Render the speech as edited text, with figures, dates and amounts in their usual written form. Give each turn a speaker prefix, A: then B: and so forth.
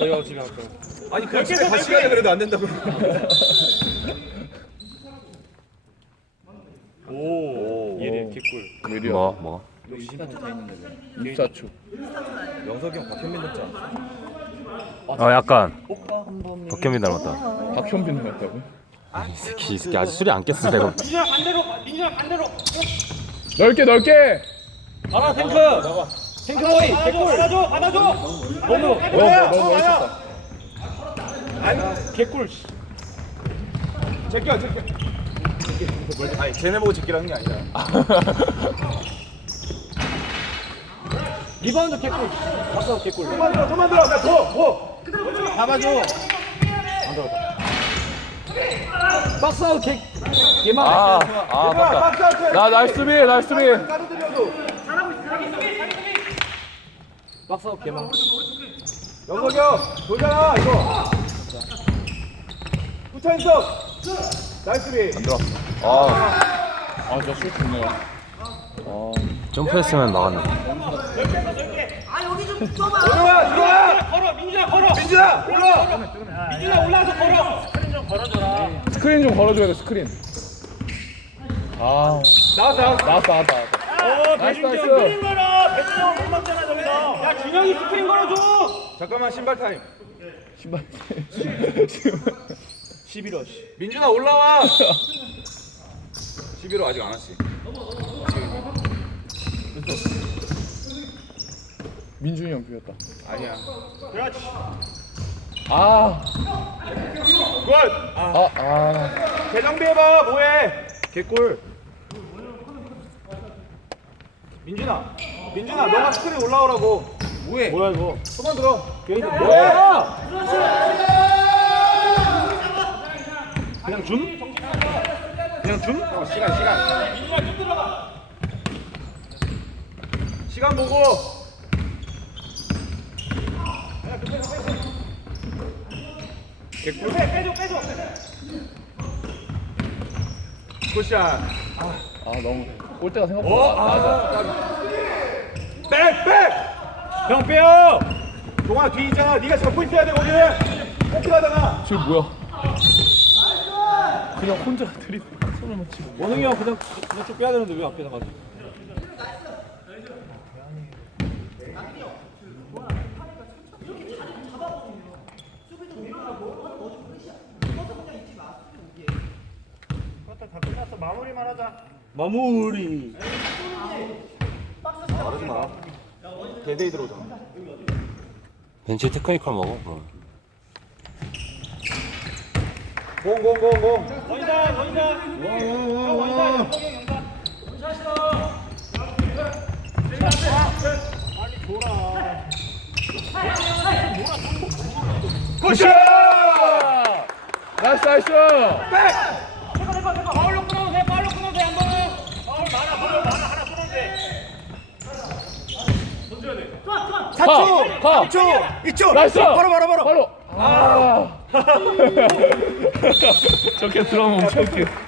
A: 저희하고 집에 갈까요?
B: 아니 그냥 집에 같이 가자 그래도 안 된다고.
A: 오, 예리 개꿀.
B: 느려.
C: 뭐?
B: 너 20분 다 있는데 왜?
D: 24초.
B: 영석이 형 박현민 닮지 않았어?
C: 약간 박현민 닮았다.
D: 박현빈 같다고?
C: 이 새끼 아직 술이 안 깼어 내가.
A: 민준아 반대로, 민준아 반대로.
D: 넓게.
A: 알아 탱크. 탱크 보이 개꿀. 받아줘, 받아줘. 너무
D: 너무 멋있었다.
A: 개꿀.
B: 제껴. 아니 쟤네 보고 제끼라는 게 아니라.
A: 리바운드 개꿀. 박사 개꿀.
B: 손만 들어. 더.
A: 잡아줘. 박사 개만.
C: 맞다. 나 나이스 수비.
A: 박사 개만.
B: 영석이 형 돌잖아 이거. 후천석. 나이스 비.
D: 저술 좋네요.
C: 점프했으면 막았네.
B: 들어와.
A: 걸어, 민준아 걸어.
B: 민준아 올라.
A: 민준아 올라와서 걸어. 스크린 좀 걸어줘라.
D: 스크린 좀 걸어줘야 돼, 스크린.
B: 나왔어.
D: 나이스.
A: 스크린 걸어. 배준영 못 막잖아 저기서. 야 준영이 스크린 걸어줘.
B: 잠깐만 신발 타임.
D: 신발.
A: 11호.
B: 민준아 올라와. 11호 아직 안 왔지.
D: 민준이 형 비었다.
B: 아니야.
A: 그렇지.
B: 굿. 재정비해봐. 뭐해? 개꿀. 민준아 너가 스크린 올라오라고. 뭐해?
A: 뭐야 이거?
B: 손만 들어.
A: 뭐야? 그냥 줌? 그냥 줌?
B: 시간.
A: 민준아 좀 들어가.
B: 시간 보고. 개꿀.
A: 빼줘.
B: 굿샷.
D: 너무 골대가 생각보다.
B: 백.
A: 형 빼요.
B: 동아 뒤 있잖아. 네가 잡고 있어야 돼 거기. 포크하다가.
D: 지금 뭐야? 그냥 혼자 드립 손을만 치고.
A: 원웅이 형 그냥 쭉 빼야 되는데 왜 앞에 나가지? 다 끝났어. 마무리만 하자. 마무리.
B: 말하지 마. 대대이 들어오잖아.
C: 벤치 테크니컬 먹어 그럼.
B: 공.
A: 원샷. 형 원샷. 영광이 영광. 빨리 줘라.
B: 굿샷.
D: 나이스.
A: 내가 파울로 끊어도 돼. 파울 한번. 파울 많아. 하나 끊어도 돼.
D: 4초.
B: 2초.
D: 나이스.
B: 바로.
D: 저렇게 들어오면 엄청 웃겨.